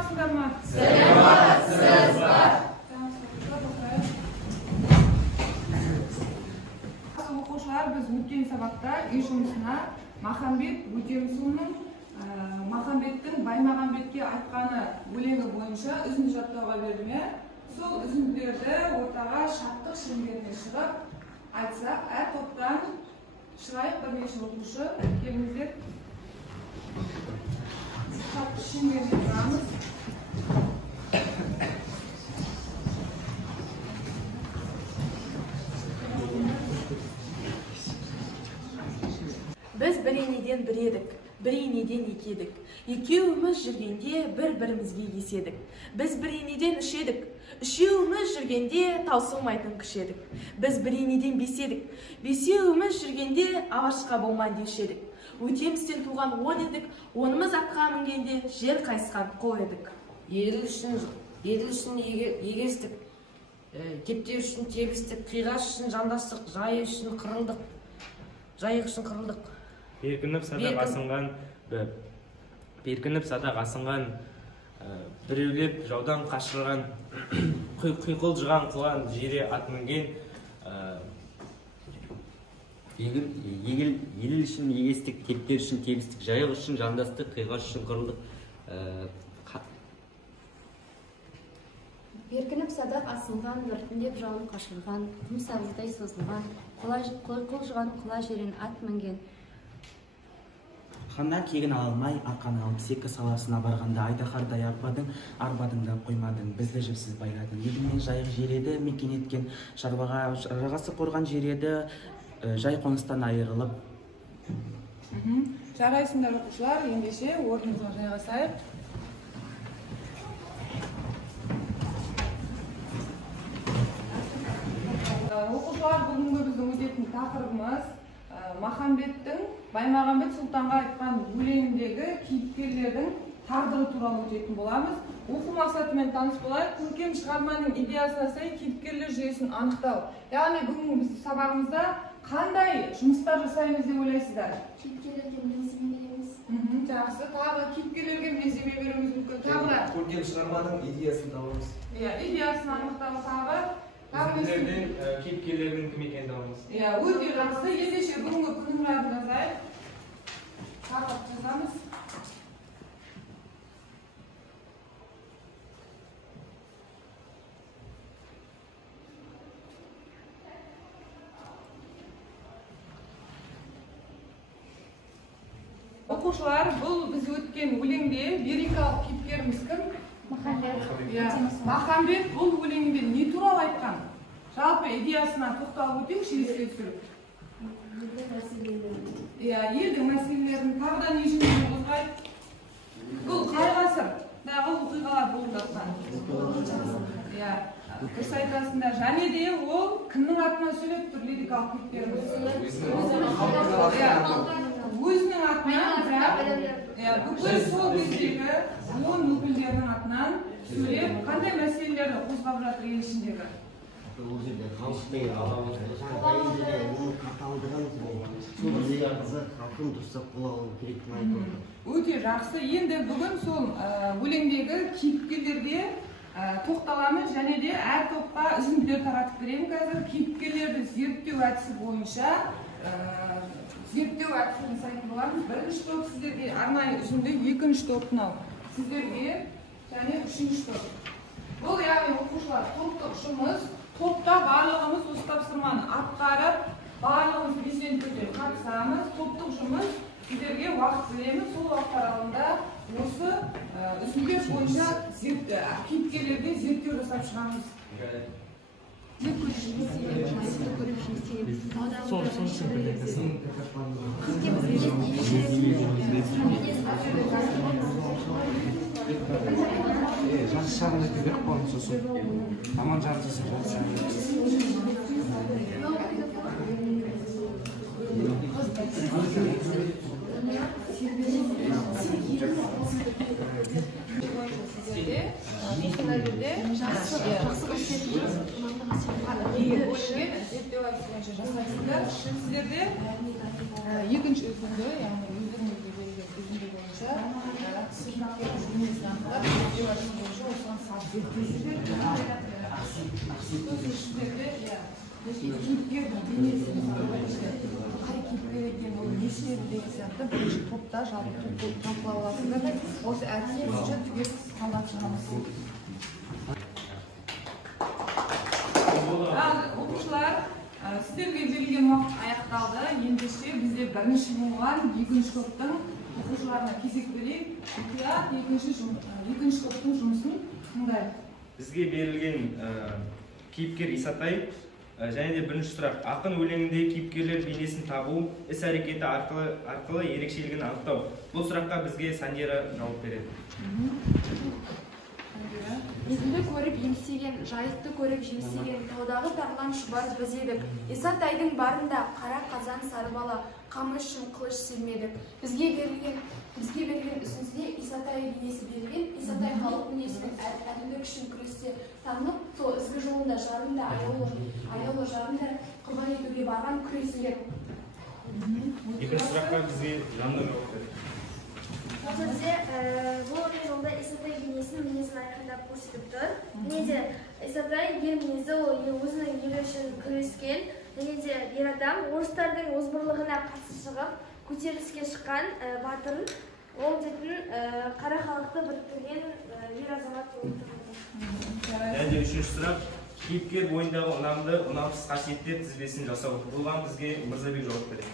Саламатсыздар ма? Саламатсыздар. Оқушылар, біз өткен сабақта үй жұмысына Махамбет Өтемісұлының Махамбеттің Баймағамбетке айтқаны өлеңі бойынша үзінді жаттауға бердім. Сол үзінділерді ортаға шаттық шеңберіне шығып айтсақ, әр топтан шығайық бірнеше оқушы. Келіңіздер. Шаттық шеңберіне тұрамыз. Біз бір енеден бір едік, бір енеден екі едік. Екеуіміз жүргенде бір-бірімізге еседік. Біз бір енеден үш едік, үшеуіміз жүргенде таусылмайтын күш едік. Біз бір енеден бес едік, бесеуіміз жүргенде ағашқа болман деуші едік. Өтемістен туған он едік, онымыз атқа мінгенде жер қайысқан қол едік. Еділ үшін егестік, кептеу үшін тебістік, қиғаш үшін жандастық, жайық үшін қырылдық. Беркініп садақ асынған, біреулеп жаудан қашырған, құйқылжыған қылған жере ат мінген. Еліл үшін егестік, кептер үшін тебістік, жайық үшін жандастық, қиғаш үшін қырылдық. Беркініп садақ асынған, біртіндеп жауын қашырған, күн сағыздай созылған, құлжыған құла жерен ат мінген. Ханнан кегін алмай, арқаны алып секі саласына барғанда айдаһардай арбадың да қоймадың, бізді жіпсіз байладың. Еліңнен жайық жер еді, мекен еткен шаруаға жағасы қорған жер еді, жай қоныстан айырылып. Жарайсыңдар оқушылар, ендеше орныңызға жайғасайық. Оқушылар, бүгінгі біздің өтетін тақырыбымыз Махамбеттің Баймағамбет сұлтанға айтқан өлеңіндегі кейіпкерлердің тағдыры туралы өтетін боламыз. Оқу мақсатымен таныс болайық. Көркем шығарманың идеясына сай кейіпкерлер жүйесін анықтау. Яғни бүгінгі біздің сабағымызда қандай жұмыстар жасаймыз деп ойлайсыздар? Кейіпкерлерге мінездеме береміз. Жақсы, тағы кейіпкерлерге мінездеме беруіміз мүмкін. Тағы көркем шығарманың идеясын табамыз. Идеясын анықтау тағы. Кейіпкерлердің кім екенін табамыз. Өте жақсы. Ендеше бүгінгі күннің атын жазайық. Тақырып жазамыз. Оқушылар, бұл біз өткен өлеңде лирикалық кейіпкеріміз кім? Махамбет бұл өлеңінде не туралы айтқан? Жалпы идеясына тоқталып өтейікші еске түсіріп. Елдің мәселелерін тағы да не жөнінде қозғайды? Бұл қай ғасырдағы оқиғалар болып жатқан? Дұрыс айтасыңдар. Және де ол кімнің атынан сөйлеп тұр лирикалық кейіпкеріміз? Өзінің атынан, бүкіл сол кездегі он өкілдерінің атынан сөйлеп, қандай мәселелерді қозғап жатыр ел ішіндегі? Ол жерде халықтың оның қаталдығын, сол қызы халқын дұрыстап бола алу керектігін айтып отыр. Өте жақсы. Енді бүгін сол өлеңдегі кейіпкерлерге тоқталамыз және де әр топқа үзінділер таратып беремін. Қазір кейіпкерлерді зерттеу әдісі бойынша зерттеу әдісін сайтын боламыз. Бірінші топ сіздерге арнайы үзінді, екінші топ мынау сіздерге және үшінші топ. Бұл яғни оқушылар топтық жұмыс. Топта барлығымыз осы тапсырманы атқарып, барлығымыз белсенді түрде қатысамыз. Топтық жұмыс сіздерге уақыт береміз. Сол уақыт аралығында осы үзінділер бойынша кейіпкерлерге зерттеу жасап шығамыз. Жарыс шағын өтіп қойын сосын. Аман жарысысын жарыс Сіздерде екінші үзінді, яғни өздеріңізге берілген үзінді бойынша кейіпкердің бейнесі қай кейіпкер екен ол неше деген сияқты бірінші топта жалпы талқылап аласыздар. Осы әдіс бойынша түгел талдап шығамыз. Оқушылар, сіздерге берілген уақыт аяқталды. Ендеше бізде бірінші болған екінші топтың оқушыларына кезек берейік. Екінші топтың жұмысын тыңдайық. Бізге берілген кейіпкер Исатай. Және де бірінші сұрақ, ақын өлеңінде кейіпкерлер бейнесін табу, іс-әрекеті арқылы ерекшелігін анықтау. Бұл сұраққа бізге Сандира жауап береді. Өзімді көріп емсеген, жайықты көріп жемсеген, таудағы тарлан шұбар біз едік. Исатайдың барында қара қазан сары бала, қамы үшін қылыш сермедік. Бізге берілген үстінде Исатай бейнесі берілген. Исатай халық мінезінің әділдік үшін күресте танып, сол ізгі жолында жарында аяулы жарында құрбан етуге барған күресілер. Екінші сұраққа бізге Жанна жауап береді. Бұл жолда Исатай мінезін айқындап көрсетіп тұр. Және де Исатай ер мінезі ол өзінің елі үшін күрескен. Және де ер адам орыстардың озбырлығына қарсы шығып, көтеріліске шыққан батыр, ол дейтін қара халықты біріктірген ер азамат болып тұр. Және де үшінші сұрақ, кейіпкер бойындағы ұнамды, ұнамсыз қасиеттер тізбесін жасау. Бұған бізге Мырзабек жауап береді.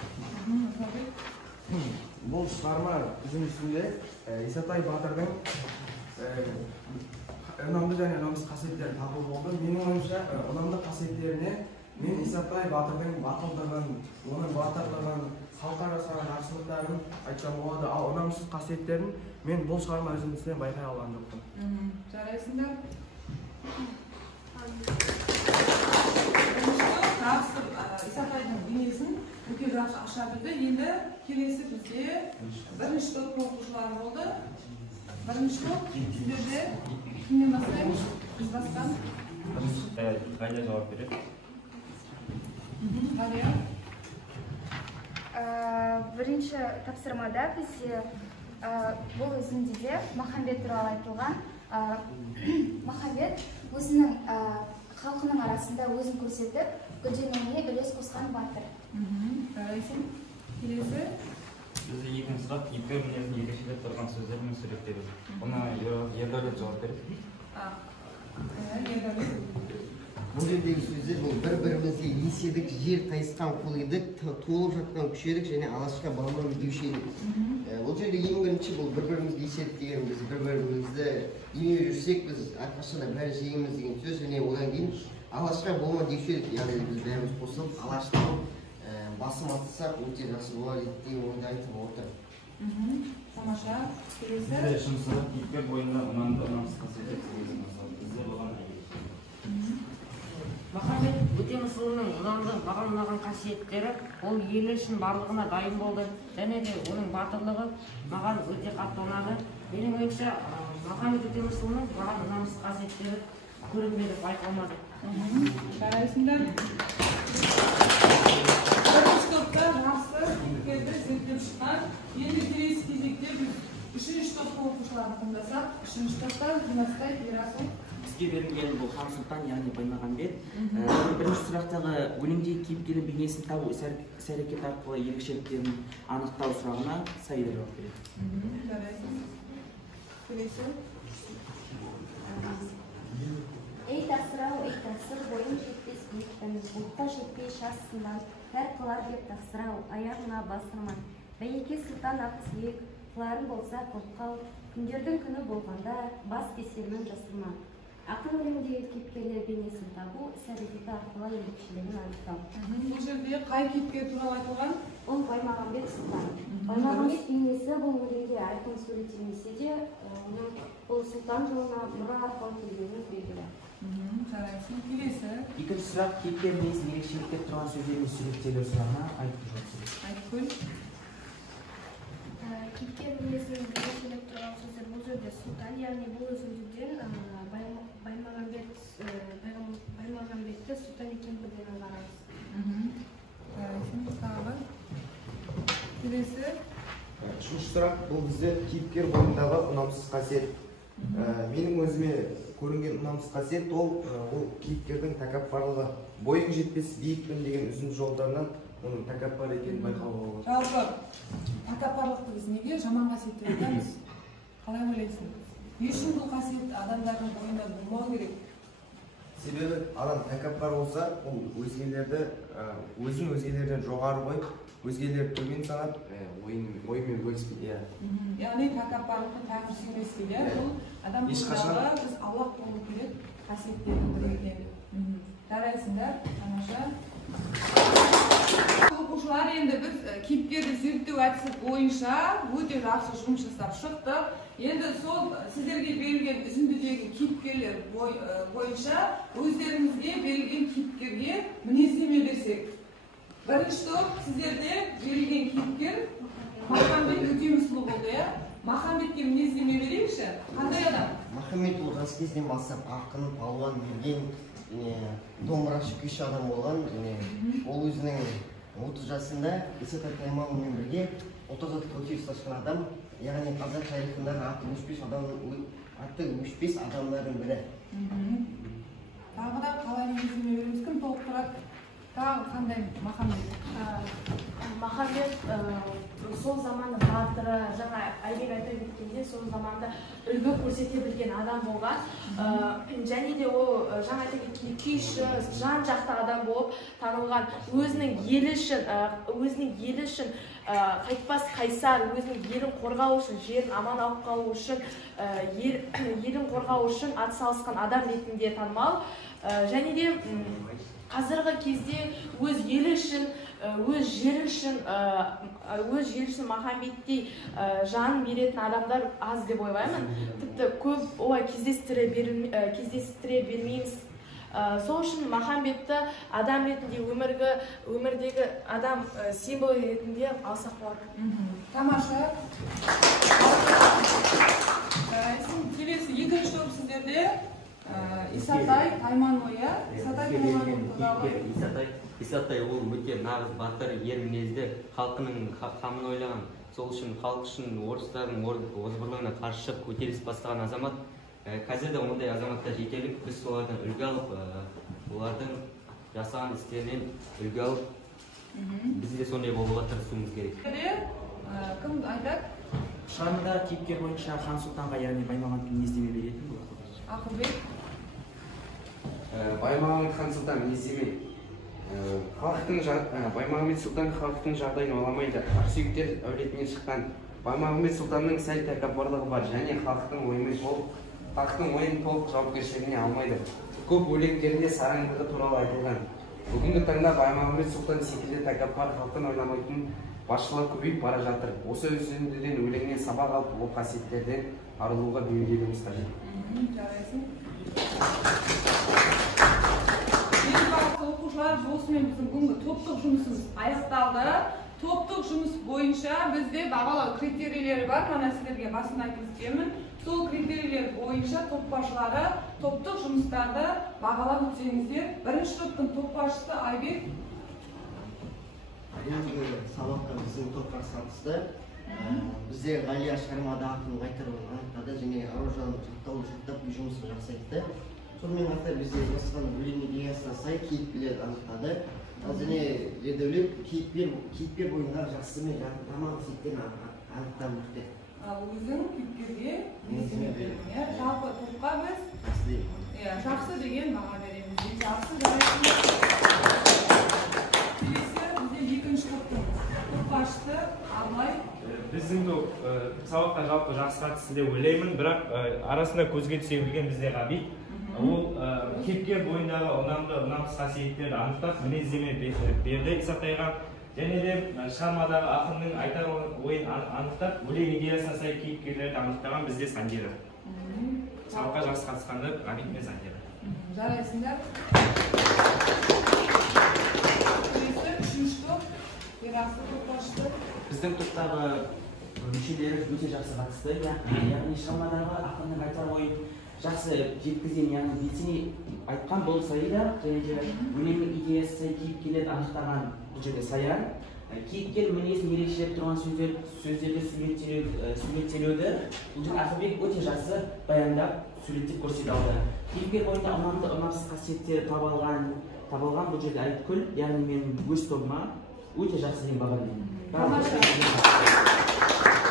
Бұл шығарма үзіндісінде Исатай батырдың ұнамды және ұнамсыз қасиеттері табылып болды. Менің ойымша, ұнамды қасиеттеріне мен Исатай батырдың батылдығын, оның батырлығын, халыққа жасаған жақсылықтарын айтсам болады. Ал ұнамсыз қасиеттерін мен бұл шығарма үзіндісінен байқай алған жоқпын. Жарайсыңдар. Исатайдың бейнесін өте жақсы аша білді. Енді келесі бізде бірінші топ оқушылар болды. Бірінші топ сіздерде кімнен бастаймыз? Біз бастан. Ғалия жауап береді. Ғалия. Бірінші тапсырмада бізде бұл үзіндіде Махамбет туралы айтылған. Махамбет өзінің халқының арасында өзін көрсетіп, гүлденуіне үлес қосқан батыр. Жарайсың. Келесі. Бізде екінші сұрақ кейіпкер мінезін ерекшелеп тұрған сөздермен суреттеді. Бұны Ердәулет жауап береді. Бұл жердегі сөздер бұл бір-бірімізге еседік, жер тайысқан қол едік, толып жатқан күш едік және алашқа баламыз деуші едік. Бұл жерде ең бірінші бұл бір-бірімізге еседік деген біз бір-бірімізді емеу жүрсек біз әрқашанда бәрі жеңеміз деген сөз және одан кейін алашқа болма деуші едік. Яғни біз бәріміз қосылып алаштың басым атысақ өте жақсы болады деген ойды айтып отыр. Тамаша. Келесі. Бізде үшінші сұрақ кейіпкер бойында ұнамды, ұнамсыз қасиеттер тізбесін жасау. Бізде болған Махамбет Өтемісұлының ұнамды, маған ұнаған қасиеттері ол елі үшін барлығына дайын болды. Және де оның батырлығы маған өте қатты ұнады. Менің ойымша Махамбет Өтемісұлының маған ұнамсыз қасиеттері көрінбеді, байқалмады. Жарайсыңдар. Бірінші топта жақсы кейіпкерді зерттеп шыққан. Енді келесі кезекте біз үшінші топта оқушыларды тыңдасақ, үшінші топта Династай Ерасыл. Бізге берілген бұл Хан Сұлтан, яғни Баймағамбет. Бірінші сұрақтағы өлеңдегі кейіпкердің бейнесін табу, іс-әрекет арқылы ерекшеліктерін анықтау сұрағына Саида жауап береді. Жарайсың. Келесі. Ей тасырау, ей тасыр, бойын жетпес биіктің, бұлтқа жетпей шашсындан, тәр қылар деп тасырау, аяғына басырман. Бәйеке сұлтан ақ сүйек, қыларың болса көпқал, күндердің күні болғанда бас кеселінің жасырма. Ақын өлеңдегі кейіпкерлер бейнесін табу, іс-әрекеті арқылы ерекшелігін анықтау. Бұл жерде қай кейіпкер туралы айтылған? Ол Баймағамбет сұлтан. Баймағамбет бейнесі бұл өлеңде айқын суреттелмесе де, бұл сұлтан жолына мұра арқылы келгені белгілі. Жарайсың. Келесі. Екінші сұрақ кейіпкер бейнесін ерекшеліктер тұрған сөздермен суреттелу сұрағына айтып жауап. Айтқөл. Кейіпкер бейнесін ерекшелеп тұрған сөздер бұл жерде сұлтан, яғни бұл үзіндіден Баймағамбетті сұлтан екендігін аңғарамыз. Жарайсың. Тағы. Келесі. Үшінші сұрақ бұл бізде кейіпкер бойындағы ұнамсыз қасиет. Менің өзіме көрінген ұнамсыз қасиет ол кейіпкердің тәкаппарлығы. Бойың жетпес биікпін деген үзінді жолдарынан оның тәкаппар екенін байқауға болады. Жалпы тәкаппарлықты біз неге жаман қасиет деп айтамыз? Қалай ойлайсың? Не үшін бұл қасиет адамдардың бойында болмау керек? Себебі адам тәкаппар болса, ол өзін өзгелерден жоғары қойып, өзгелерді төмен санап, ойымен бөліспейді. Яғни тәкаппарлықты тәңір сүймес дейді. Бұл адам бойындағы біз Аллах болу керек қасиеттердің бірі екен. Жарайсыңдар, тамаша. Оқушылар, енді біз кейіпкерді зерттеу әдісі бойынша өте жақсы жұмыс жасап шықтық. Енді сол сіздерге берілген үзіндідегі кейіпкерлер бойынша өздеріңізге берілген кейіпкерге мінездеме берсек. Бірінші топ сіздерде берілген кейіпкер Махамбет Өтемісұлы болды, Махамбетке мінездеме берейікші. Қандай адам? Махамбет ол жас кезден бастап ақын, палуан, мерген, домбырашы, күйші адам болған. Ол өзінің 30 жасында Исатай Тайманұлымен бірге ұлт азаттық көтеріліс ашқан адам, яғни қазақ тарихындағы аты өшпес адамдардың бірі. Тағы да қалай мінездеме береміз, кім толықтырады? Тағы қандай Махамбет? Махамбет сол заманның батыры, жаңа Айбек айтып кеткенде сол заманда үлгі көрсете білген адам болған. Және де ол жаңа айтып кеткенде күйші, жан жақты адам болып танылған. Өзінің елі үшін қайтпас қайсар, өзінің елін қорғау үшін, жерін аман алып қалу үшін, елін қорғау үшін атсалысқан адам ретінде танымал. Және де қазіргі кезде өз елі үшін, өз жері үшін Махамбеттей жанын беретін адамдар аз деп ойлаймын. Тіпті көп олай кездестіре бермейміз. Сол үшін Махамбетті адам ретінде, өмірдегі адам символ ретінде алсақ болады. Тамаша. Келесі екінші топ сіздерде Исатай Тайманұлы. Исатай ол өте нағыз батыр, ер мінезді, халқының қамын ойлаған, сол үшін халық үшін орыстардың озбырлығына қарсы шығып көтеріліс бастаған азамат. Қазір де ондай азаматтар жетерлік, біз солардан үлгі алып, олардың жасаған істерінен үлгі алып, біз де сондай болуға тырысуымыз керек. Кім айтады? Шығармада кейіпкер бойынша хан сұлтанға, яғни Баймағамбетке мінездеме беретін болады. Ақылбек. Баймағамбет хан сұлтан мінездеме. Баймағамбет сұлтан халықтың жағдайын ойламайды. Ақсүйектер әулетінен шыққан. Баймағамбет сұлтанның сәл тәкаппарлығы бар және халықтың ойын толық жауапкершілігіне алмайды. Көп өлеңдерінде сараңдығы туралы айтылған. Бүгінгі таңда Баймағамбет сұлтан секілді тәкаппар халықтың ойламайтын басшылар көбейіп бара жатыр. Осы үзіндіден өлеңнен сабақ алып, ол қасиеттерден арылуға бейімделуіміз қажет. Жарайсың. Оқушылар, осымен біздің бүгінгі топтық жұмысымыз аяқталды. Топтық жұмыс бойынша бізде бағалау критерийлері бар. Мана сіздерге басында айтып өтемін. Сол критерийлер бойынша топ басшылары топтық жұмыстарды бағалап өтсеңіздер. Бірінші топтың топ басшысы Айбек. Бүгінгі сабақта біздің топқа қатысты. Бізде Ғалия шығармада ақын қайтарып анықтады және аружан жаттап жұмысты жақсы айтты. Сонымен қатар бізде жасаған өлең идеясына сай кейіпкерлерді анықтады. Және ердәулет кейіпкер бойындағы жақсы мен жаман қасиеттерін анықтап өтті. Өзің кейіпкерге мінездеме бердің. Жалпы топқа біз жақсы деген баға береміз. Жақсы жарайсың. Келесі бізде екінші топтың топ басшысы Абылай. Біздің топ сабақта жалпы жақсы қатысты деп ойлаймын, бірақ арасында көзге түсе білген бізде Ғабит. Ол кейіпкер бойындағы ұнамсыз қасиеттерді анықтап, мінездеме берді Исатайға. Және де шығармадағы ақынның айтар ойын анықтап, өлең идеясына сай кейіпкерлерді анықтаған бізде Сандира. Сабаққа жақсы қатысқанды Ғабит пен Сандира. Жарайсыңдар. Келесі үшінші топ, Ерасыл топ басшысы. Біздің топтағы мүшелері өте жақсы қатысты. Яғни шығармадағы ақынның айтар ойын жақсы жеткізген, яғни белсене айтқан болып Саида, және де өлеңнің идеясы кейіпкерлерді анықтаған бұл жерде Саян. кейіпкер мінезін ерекшелеп тұрған сөздерді суреттелуді бұл Ақылбек өте жақсы баяндап суреттеп көрсете алды. Кейіпкер бойында ұнамды ұнамсыз қасиеттері табылған бұл жерде Айткүл, яғни мен өз тобыма өте жақсы деген баға беремін.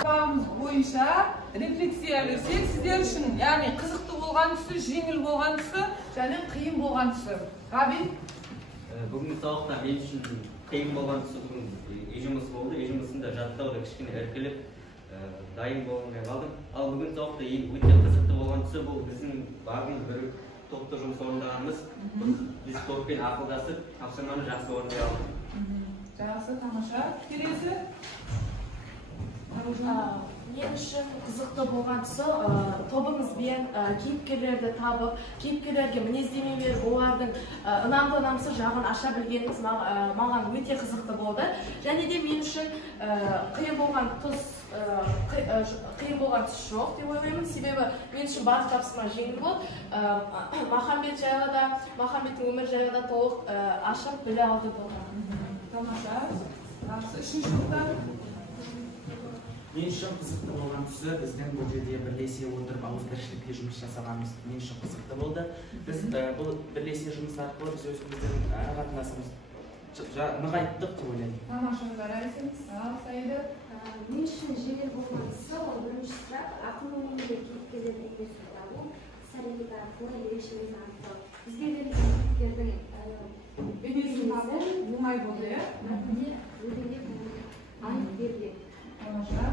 Сабағымыз бойынша рефлексия берсек, сіздер үшін яғни қызықты болған тұсы, жеңіл болған тұсы және қиын болған тұсы. Ғабит? Бүгінгі сабақта мен үшін қиын болған тұсы бүгін үй жұмысы болды. Үй жұмысында жаттауда кішкене іркіліп дайын болмай қалдым. Ал бүгін сабақта өте қызықты болған тұсы бұл біздің барлығымыз бір топта жұмыс орындағанымыз. Біз топпен ақылдасып, тапсырманы жақсы орындай алдық. Жақсы, тамаша. Келесі? Мен үшін қызықты болған тұсы тобымызбен кейіпкерлерді табып, кейіпкерлерге мінездеме беріп, олардың ұнамды ұнамсыз жағын аша білгеніміз маған өте қызықты болды. Және де мен үшін қиын болған тұс жоқ деп ойлаймын. Себебі мен үшін барлық тапсырма жеңіл болды. Махамбеттің өмір жайлы да толық ашып біле алды болған. Тамаша. Үшінші топтар? Мен үшін қызықты болған тұсы біздің бұл жерде бірлесе отырып ауызбіршілікте жұмыс жасағанымыз мен үшін қызықты болды. Біз бұл бірлесе жұмыс арқылы біз өзіміздің ара-қатынасымызды нығайттық деп ойлаймын. Тамаша, жарайсың. Саида? Мен үшін жеңіл болған тұсы ол бірінші сұрақ ақын өлеңінде кейіпкерлерді үйлесіп табу, іс-әрекет арқылы ерекшелігін анықтау. Бізге берілген кейіпкердің бейнесін табу оңай болды, иә? мәтінде өлеңде анық берілген. Тамаша.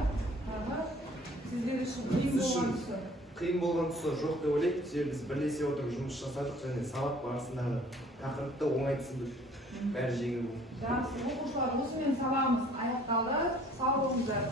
Сіздер үшін қиын болған тұсы? Қиын болған тұсы жоқ деп ойлаймын. Себебі біз бірлесе отырып жұмыс жасадық және сабақ барысындағы тақырыпты оңай түсіндік. Бәрі жеңіл болды. Жақсы, оқушылар, осымен сабағымыз аяқталды. Сау болыңыздар.